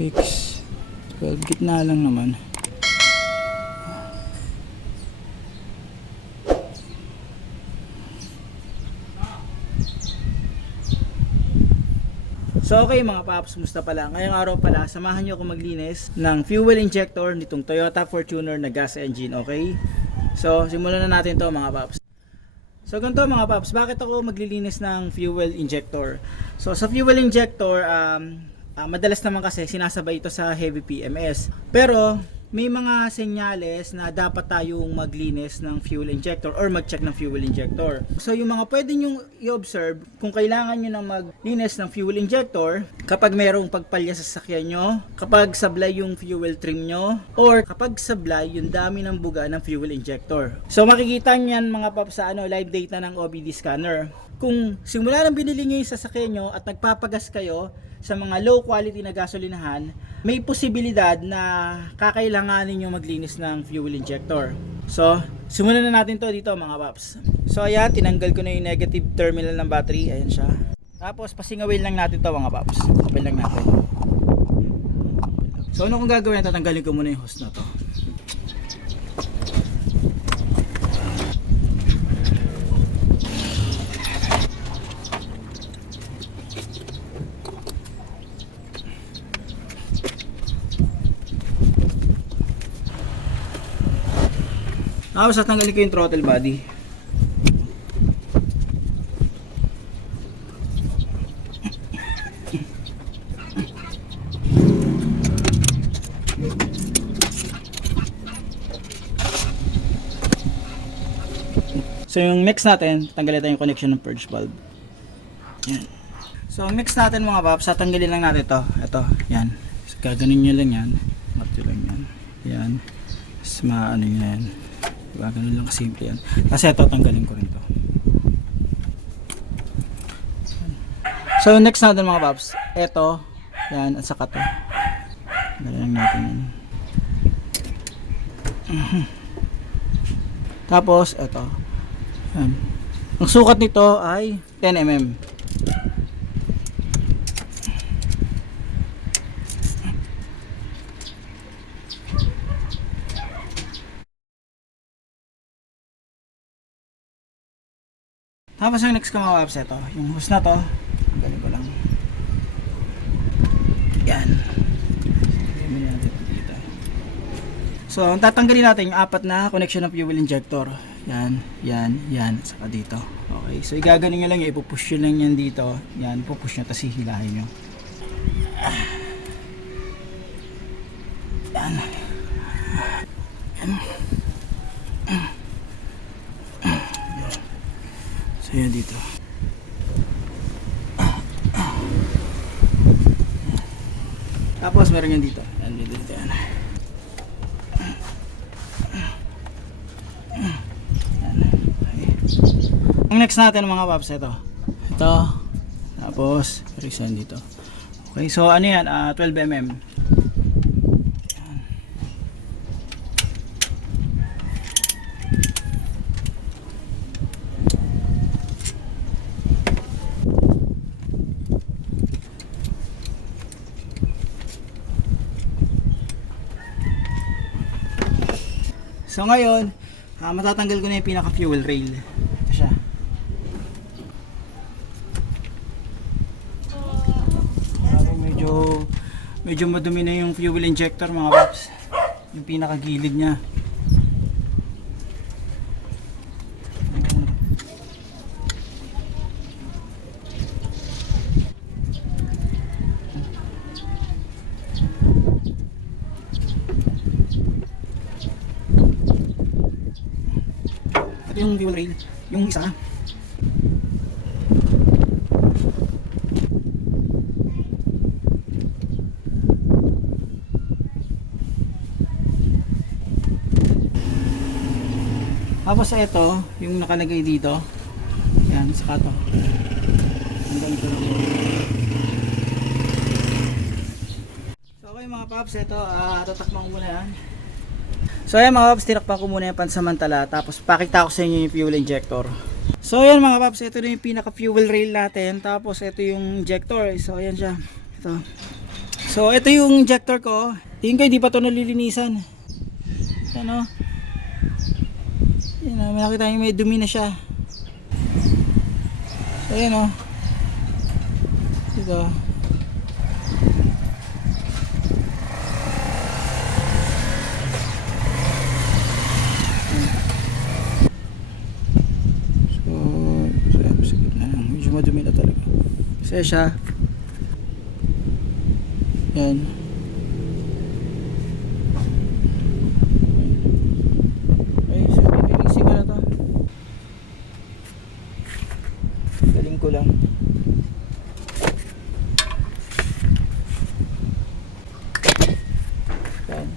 6, 12, gitna lang naman. So okay mga paps, musta pala? Ngayong araw pala, samahan nyo ako maglinis ng fuel injector nitong Toyota Fortuner na gas engine, okay? So simulan na natin to mga paps. So ganito mga paps, bakit ako maglilinis ng fuel injector? So sa fuel injector, madalas naman kasi sinasabay ito sa heavy PMS. Pero may mga senyales na dapat tayong maglinis ng fuel injector or mag-check ng fuel injector. So yung mga pwede nyo i-observe kung kailangan nyo na maglinis ng fuel injector, kapag merong pagpalya sa sasakyan nyo, kapag sablay yung fuel trim nyo, or kapag sablay yung dami ng buga ng fuel injector. So makikita nyan mga paps sa live data ng OBD scanner. Kung simula nang binili nyo yung sasakyan nyo at nagpapagas kayo sa mga low quality na gasolinahan, may posibilidad na kakailanganin nyo maglinis ng fuel injector. So, simulan na natin to dito mga paps. So ayan, tinanggal ko na yung negative terminal ng battery. Ayan siya. Tapos pasingawin lang natin to mga paps. Open lang natin. So ano kung gagawin? Tatanggalin ko muna yung hose na to. Tapos tatanggalin ko yung throttle body. So yung next natin, tanggalin natin yung connection ng purge valve. Yan. So ang next natin mga paps, tatanggalin lang natin ito. Ito, yan. So, gaganin nyo lang yan. Matyo lang yan. Yan. Tapos maano nyo yan. Diba? Ganun lang kasimple yan. Kasi ito, tanggalin ko rin to. So next natin mga paps, ito, yan, at saka to. Tanggalin lang natin yan. Tapos, ito. Yan. Ang sukat nito ay 10 mm. Tapos yung next ko mga paps, ito, yung hose na to, tanggalin ko lang. Yan. So, ang tatanggalin natin yung apat na connection ng fuel injector. Yan, yan, yan, saka dito. Okay, so igaganin nyo lang yan, ipupush nyo lang yan dito. Yan, ipupush nyo, tapos hihilahin nyo. Yan. Yan. So, yan dito. Tapos, meron yan dito. Yan, dito, yan. Ang next natin mga paps, ito. Tapos reason dito. Okay, so ano yan? 12 mm. Yan. So ngayon, matatanggal ko na yung pinaka fuel rail. Ito siya. Medyo madumi na yung fuel injector mga paps, yung pinaka gilid nya. Ito yung fuel rail, yung isa. Tapos ito, yung nakalagay dito. Yan, saka to. Hanggang ito lang. So okay mga paps, ito, tatakpan ko muna yan. So ayan mga paps, tinakpan ko muna yung pansamantala. Tapos pakita ko sa inyo yung fuel injector. So ayan mga paps, ito na yung pinaka fuel rail natin. Tapos ito yung injector. So ayan siya. Ito. So ito yung injector ko. Tingin ko hindi pa ito nalilinisan. Ano? Yan o, may nakita nyo may dumi na siya. So yan o. Dito. So medyo madumi na talaga. Kasi siya. Yan. Ay, so nililisin ko na to. Galing ko lang. Yan.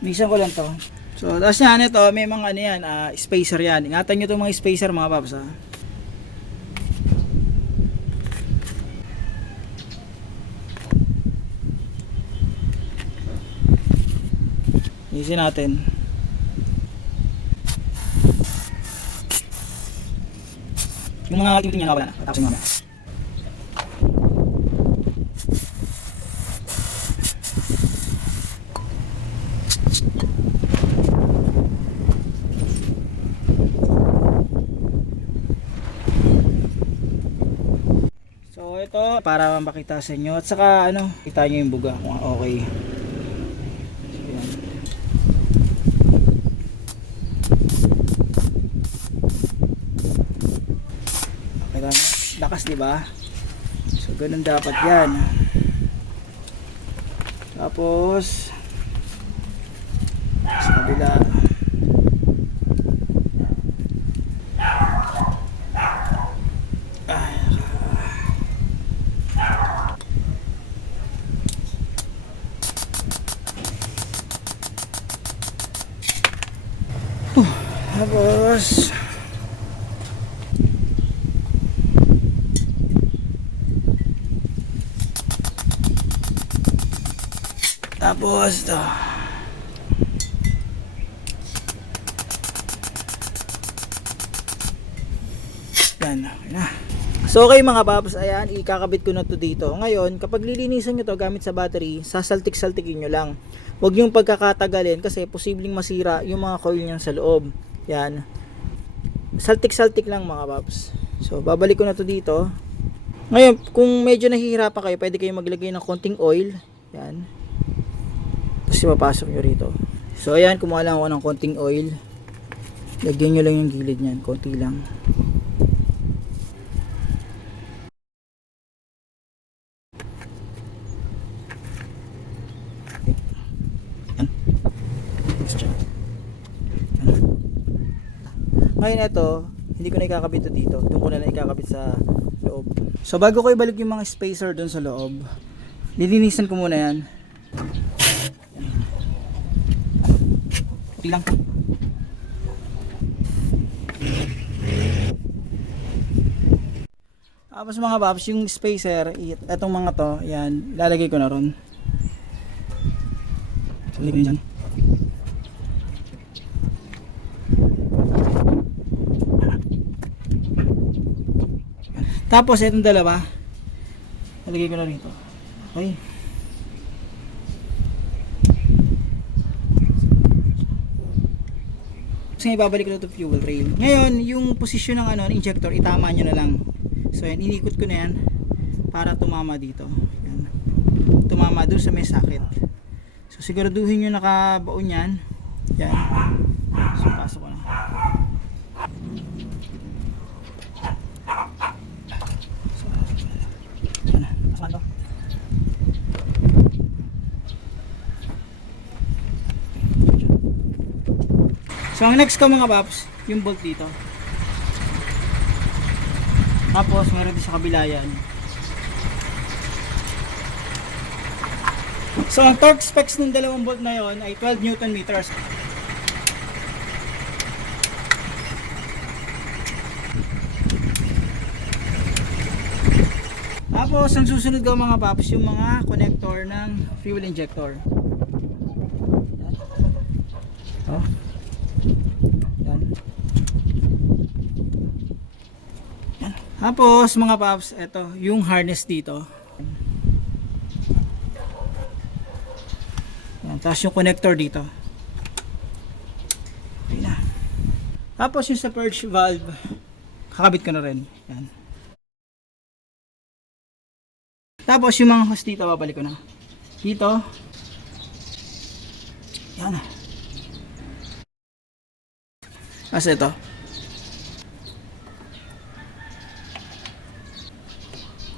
Mixan ko lang to. So, tapos yan ito, may mga ano yan, spacer yan. Ingatan nyo itong mga spacer mga paps ha. Isin natin. Yung mga ting-ting yan, wala na. Tapos yung mamaya. So ito para makita sa inyo at saka ano, kita nyo yung buga kung okay. So, yan. Okay lang. Lakas diba? So ganun dapat yan. Tapos sa kabila. Tapos ito yan, okay na. So okay mga paps, ayan, ikakabit ko na to dito. Ngayon, kapag lilinisan nyo to gamit sa battery, sasaltik-saltikin nyo lang. Huwag yung pagkakatagalin kasi posibleng masira yung mga coil nyo sa loob. Yan. Saltik-saltik lang mga paps. So babalik ko na to dito. Ngayon, kung medyo nahihirapan kayo, pwede kayo maglagay ng konting oil. Yan. Tapos ipapasok nyo rito. So ayan, kumuha lang ako ng konting oil. Lagyan nyo lang yung gilid nyan, konti lang. Ngayon ito, hindi ko na ikakabit ito dito. Doon ko na ikakabit sa loob. So bago ko ibalik yung mga spacer doon sa loob, lilinisan ko muna yan. Lang. Tapos mga paps, yung spacer, itong mga to, yan, lalagay ko na ron. So, lagay dyan. Tapos itong dalawa, lalagay ko na rito. Okay. Kasi ibabalik ko na ito fuel rail. Ngayon, yung posisyon ng ano, injector, itama nyo na lang. So yan, inikot ko na yan para tumama dito. Yan. Tumama doon sa may socket. So siguraduhin nyo nakabaon yan. Yan. So pasok ko na. So, yan na. Pasok na to. So ang next ko mga paps, yung bolt dito. Tapos meron din sa kabila yan. So ang torque specs ng dalawang bolt na yon ay 12 Newton meters. Tapos ang susunod ko mga paps, yung mga connector ng fuel injector. Oh. Yan. Yan. Tapos mga paps, ito yung harness dito. Yan. Tapos yung connector dito. Okay na. Tapos yung sa purge valve, kakabit ko na rin. Yan. Tapos yung mga hose dito, babalik ko na. Dito. Yan. As ito.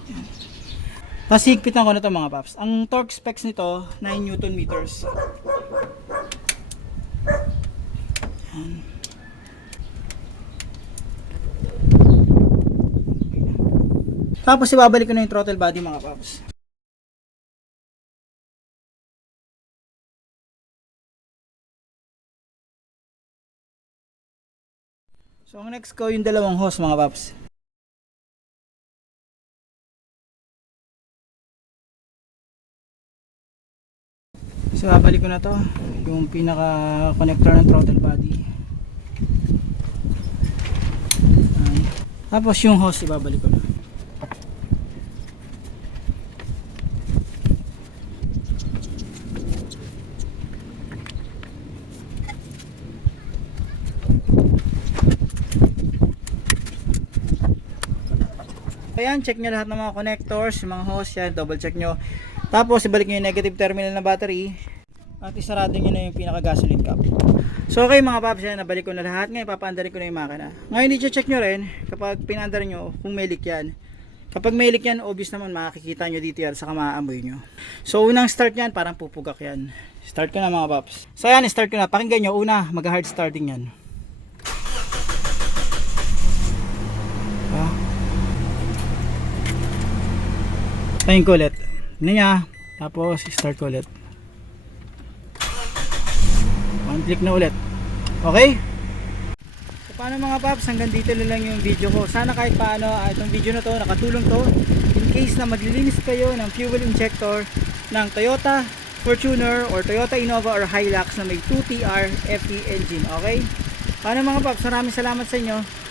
Yan. Tapos higpitan ko na ito mga paps. Ang torque specs nito, 9 Newton meters. Yan. Tapos ibabalik ko na yung throttle body mga paps. So ang next ko yung dalawang hose mga paps. So babalik ko na to, yung pinaka connector ng throttle body. Tapos yung hose ibabalik ko na. Ayan, check nyo lahat ng mga connectors, yung mga hose yan, double check nyo. Tapos ibalik nyo yung negative terminal na battery at isarado nyo na yung pinaka gasoline cap. So okay mga paps, yan, nabalik ko na lahat. Ngayon papaandarin ko na yung makina. Ngayon i-check nyo rin kapag pinaandar nyo kung may leak yan. Kapag may leak yan, obvious naman makikita nyo dito yan, saka maaamoy nyo. So unang start yan, parang pupugak yan. Start ko na mga paps. So yan, start ko na. Pakinggan nyo, una, mag-hard starting yan. Tayin ko ulit. Niya. Tapos start ko ulit. One click na ulit. Okay? So paano mga paps, hanggang dito na lang yung video ko. Sana kahit paano itong video na to nakatulong to in case na maglilinis kayo ng fuel injector ng Toyota Fortuner or Toyota Innova or Hilux na may 2TR FE engine. Okay? Paano mga paps, maraming salamat sa inyo.